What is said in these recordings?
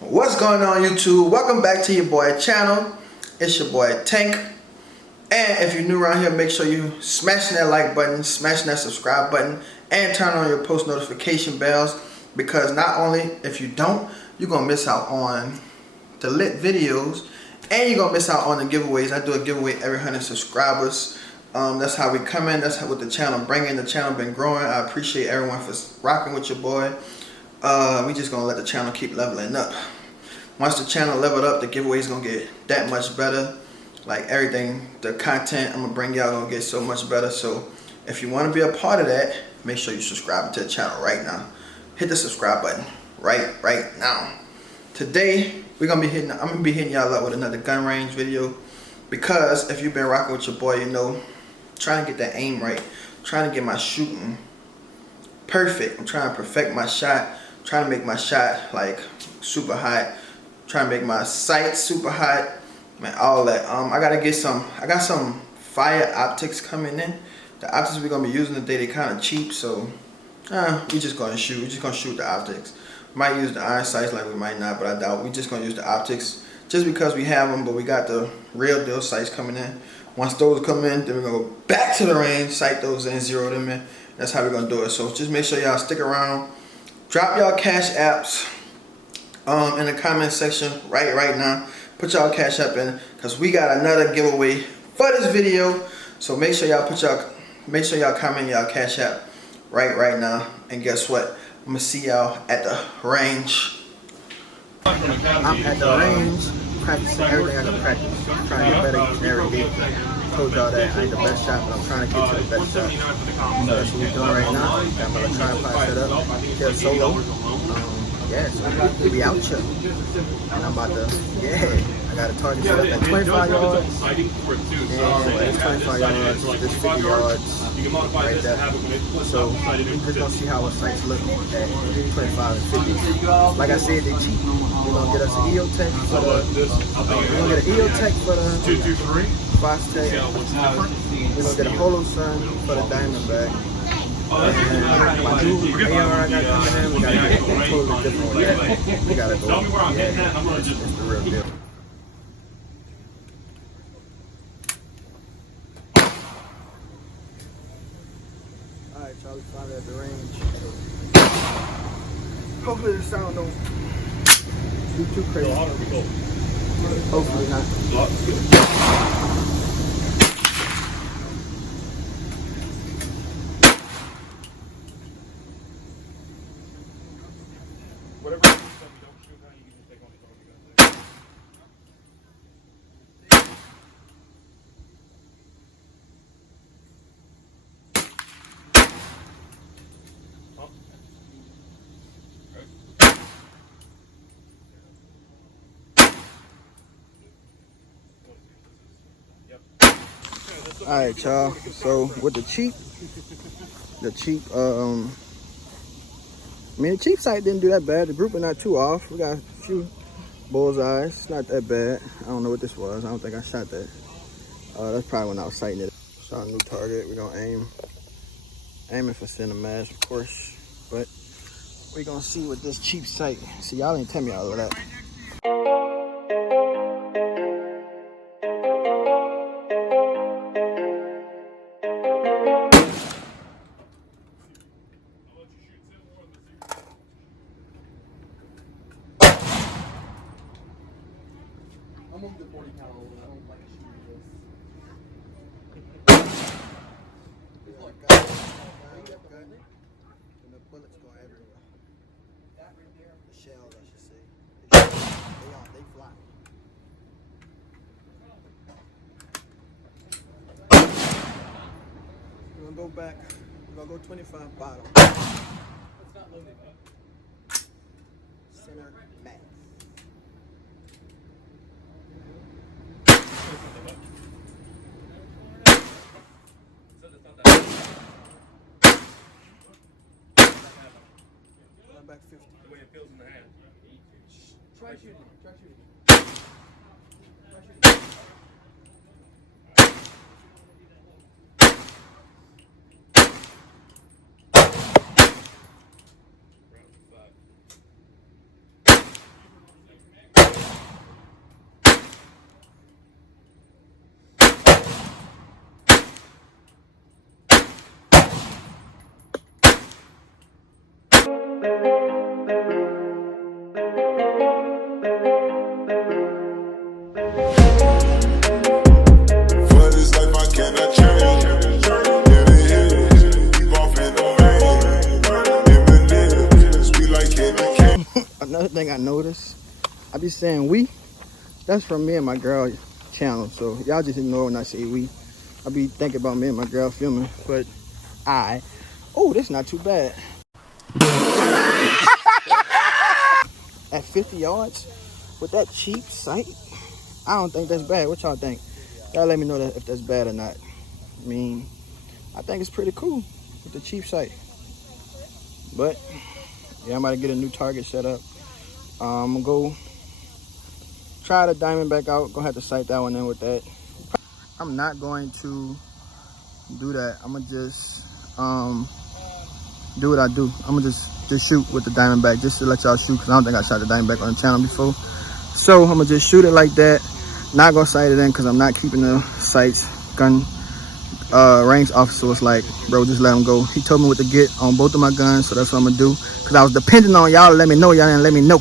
What's going on, YouTube? Welcome back to your boy channel. It's your boy Tank. And if you're new around here, make sure you smashing that like button, smashing that subscribe button, and turn on your post notification bells, because not only if you don't, you're gonna miss out on the lit videos, and you're gonna miss out on the giveaways. I do a giveaway every 100 subscribers. That's how we come in. That's how what the channel bringing. The channel been growing. I appreciate everyone for rocking with your boy. We just gonna let the channel keep leveling up. Once the channel leveled up, the giveaway is gonna get that much better. Like everything, the content I'm gonna bring y'all gonna get so much better. So if you want to be a part of that, make sure you subscribe to the channel right now. Hit the subscribe button right now. Today I'm gonna be hitting y'all up with another gun range video, because if you've been rocking with your boy, you know, trying to get that aim right, trying to get my shooting perfect. I'm trying to perfect my shot, trying to make my shot like super hot, trying to make my sight super hot, man, all that. I got some fire optics coming in. The optics we're gonna be using today, they kind of cheap, so we just gonna shoot. We're just gonna shoot the optics. Might use the iron sights, like we might not, but I doubt. We just gonna use the optics just because we have them, but we got the real deal sights coming in. Once those come in, then we're gonna go back to the range, sight those in, zero them in. That's how we're gonna do it. So just make sure y'all stick around. Drop y'all cash apps in the comment section right now. Put y'all cash app in, because we got another giveaway for this video. So make sure y'all comment y'all cash app right now. And guess what? I'm gonna see y'all at the range. I'm at the range, practicing everything I can practice. I'm trying to get better each and every day. I told y'all that I ain't the best shot, but I'm trying to get to the best shot. That's what we're doing right now. Got my tripod set up, kill solo. Yeah, so we out here. And I'm about to, I got a target set up at 25 yards. And it's 25 yards, this 50 yards, right there. So we're just gonna see how our sights look at 25 and 50. Like I said, they cheap. We're gonna get us an EOTech for the Fox Tech. We're gonna get a Holo Sun for the Diamondback. And my new AR I got coming in, we gotta get it totally different with that. We gotta go. It's the real deal. Alright, y'all, we found it at the range. Hopefully the sound don't be too crazy. Hopefully not. Whatever you don't shoot now, you can just take on the gun. Alright, y'all, so with the cheap I mean, the cheap sight didn't do that bad. The grouping not too off. We got a few bullseyes. It's not that bad. I don't know what this was. I don't think I shot that. That's probably when I was sighting it. Shot a new target. We're gonna aiming for center mass, of course, but we're gonna see with this cheap sight. See, y'all didn't tell me all of that. I'll move the 40 caliber. I don't like shooting this. It's like that. And the bullets go everywhere. That right there. The shells, I should say. They fly. We're gonna go back. We're gonna go 25 bottom. It's not loaded. Center max. Back 50. The way it feels in the hand. Try shooting. Try shooting. I noticed. I be saying we. That's from me and my girl channel. So y'all just ignore when I say we. I be thinking about me and my girl filming. But oh, this not too bad. At 50 yards with that cheap sight, I don't think that's bad. What y'all think? Y'all let me know that if that's bad or not. I mean, I think it's pretty cool with the cheap sight. But yeah, I'm about to get a new target set up. I'm gonna go try the Diamondback out. Gonna have to sight that one in with that. I'm not going to do that. I'm gonna just do what I do. I'm gonna just shoot with the Diamondback just to let y'all shoot, because I don't think I shot the Diamondback on the channel before. So I'm gonna just shoot it like that. Not gonna sight it in because I'm not keeping the sights. Gun range officer was like, bro, just let him go. He told me what to get on both of my guns, so that's what I'm gonna do. Because I was depending on y'all to let me know. Y'all didn't let me know.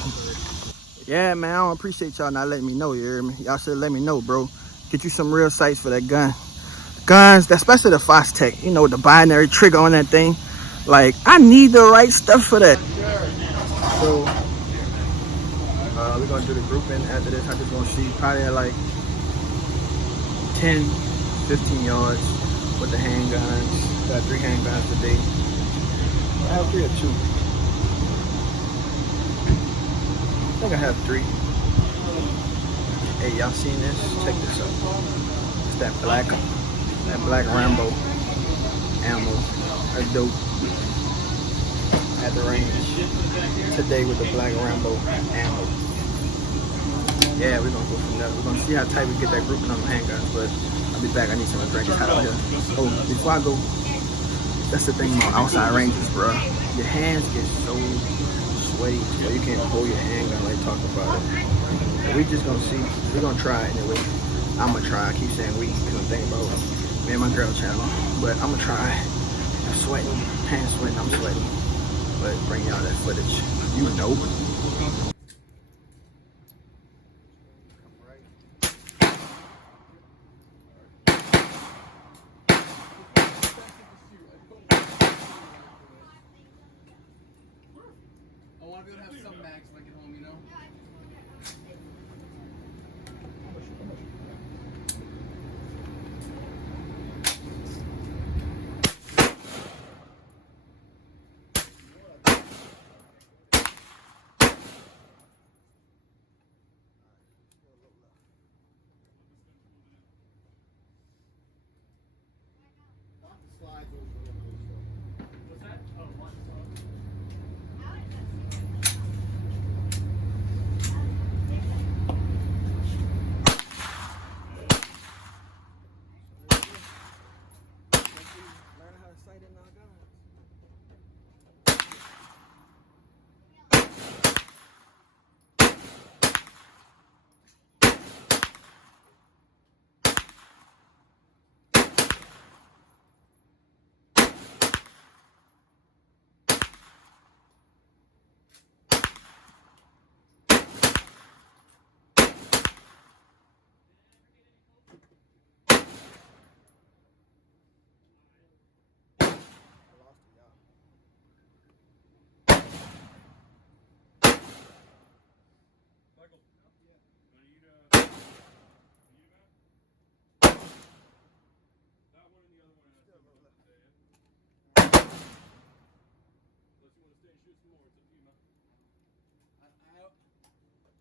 Yeah, man, I don't appreciate y'all not letting me know, you hear me? Y'all should let me know, bro. Get you some real sights for that gun. Guns, especially the Fostech, you know, the binary trigger on that thing. Like, I need the right stuff for that. So, we're gonna do the grouping after this. I just wanna see probably at like 10, 15 yards with the handguns. Got 3 handguns today. I have 3 or 2. I think I have 3. Hey, y'all seen this? Check this out. It's that black Rambo ammo. That's dope. At the range today with the black Rambo ammo. Yeah, we're gonna go from there. We're gonna see how tight we get that grouping on the handguns, but I'll be back. I need some drink. It's hot out here. Oh, before I go, that's the thing about outside ranges, bro. Your hands get so sweaty, so you can't hold your handgun like talk about it. So we just gonna see. We're gonna try it anyway. I'm gonna try. I keep saying we, because I'm thinking about me and my girl channel, but I'm gonna try. I'm sweating, hands sweating, I'm sweating. But bring y'all that footage. You know. I want to be able to have some mags when I get home, you know?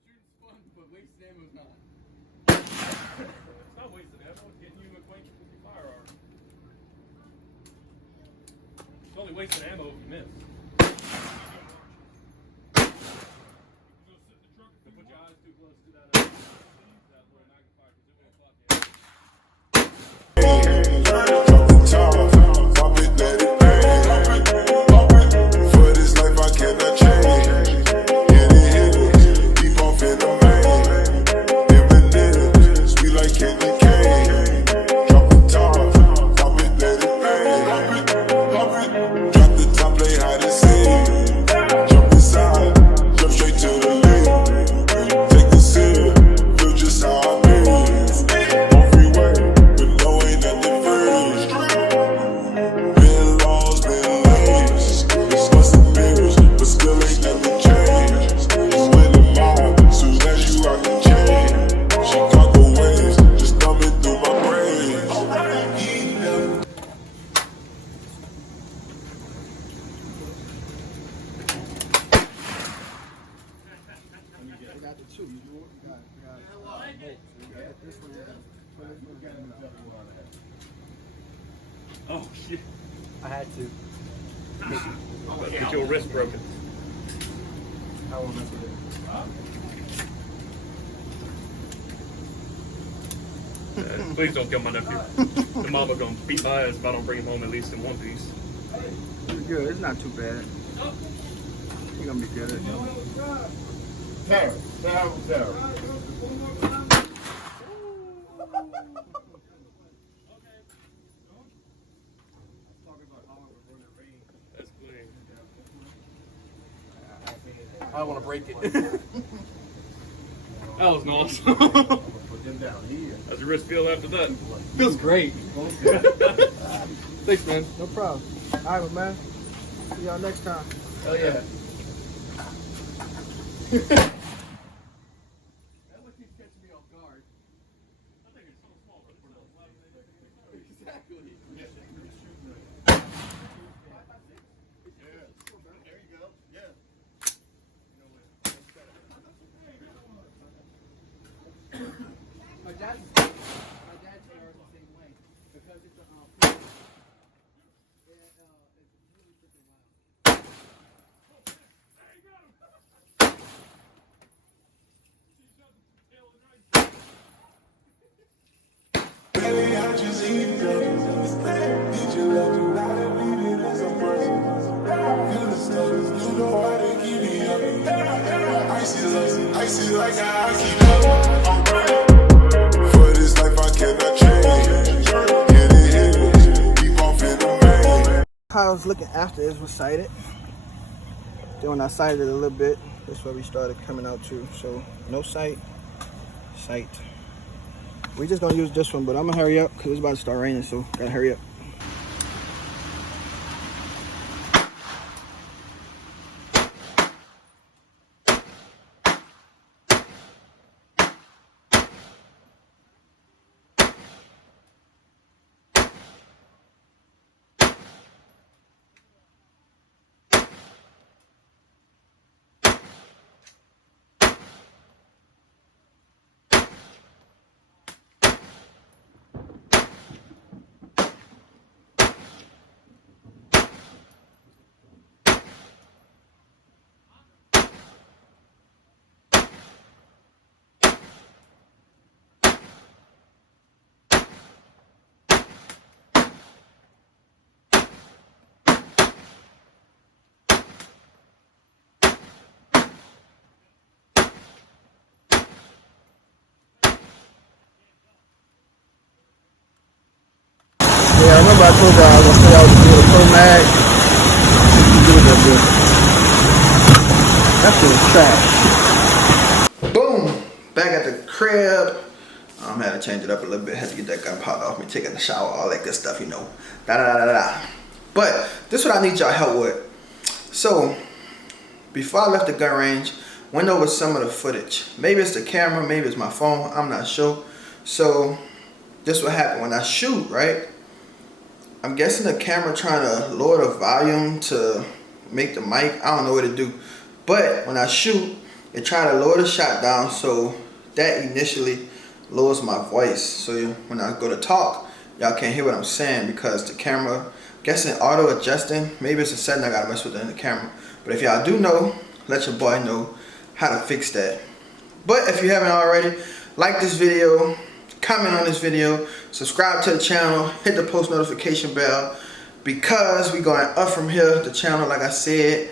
Shooting's fun, but wasted ammo's not. It's not wasted ammo, it's getting you acquainted with your firearm. It's only wasted ammo if you miss. So put your eyes too close to that where I can fire, because it won't flop yet. For this life I cannot change. Hit it, keep on feeling main. Living it, sweet like candy cane. Drop the top, pop it, let it bang. Drop the top, play hide and seek. Jump inside, jump straight to the lead. Take a sip, feel just how I move. On freeway, but no ain't nothing free. two. You got both. So you got this one. Oh shit. I had to. Get your wrist broken. I won't mess with it. Please don't kill my nephew. The mama gonna beat my ass if I don't bring him home at least in one piece. It's good. It's not too bad. You're gonna be good. Terrible. That's clean. I don't want to break it. That was nice. How's your wrist feel after that? Feels great. Thanks, man. No problem. All right, my man. See y'all next time. Hell yeah. That one keeps catching me off guard. Exactly. My dad's AR is the same way because it's a it's really freaking loud. Baby, I just eat them. Need your love, you gotta leave it as a person. Feel the stuff, you know how to keep me up. Icy like I keep up. For this life, I cannot change. Hit it, keep off in the main. How I was looking after it was sighted. Then when I sighted it a little bit, that's where we started coming out to. So no sight. We just gonna use this one, but I'm gonna hurry up because it's about to start raining, so gotta hurry up. Yeah, I remember I told y'all I was gonna stay out with the Pro Mag. That feels trash. Boom! Back at the crib. Had to change it up a little bit. Had to get that gun powder off me, taking a shower, all that good stuff, you know. But this is what I need y'all help with. So before I left the gun range, went over some of the footage. Maybe it's the camera, maybe it's my phone, I'm not sure. So this what happened when I shoot, right? I'm guessing the camera trying to lower the volume to make the mic. I don't know what to do. But when I shoot, it try to lower the shot down, so that initially lowers my voice. So when I go to talk, y'all can't hear what I'm saying because the camera, I'm guessing auto adjusting. Maybe it's a setting I gotta mess with in the camera. But if y'all do know, let your boy know how to fix that. But if you haven't already, like this video, comment on this video, subscribe to the channel, hit the post notification bell, because we going up from here. The channel, like I said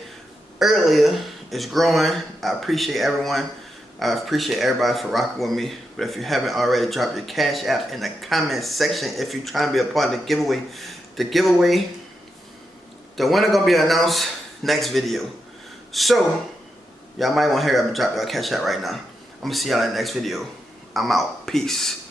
earlier, is growing. I appreciate everyone. I appreciate everybody for rocking with me. But if you haven't already, drop your Cash App in the comment section if you're trying to be a part of the giveaway. The winner gonna be announced next video. So y'all might want to hurry up and drop your Cash App right now. I'm gonna see y'all in the next video. I'm out. Peace.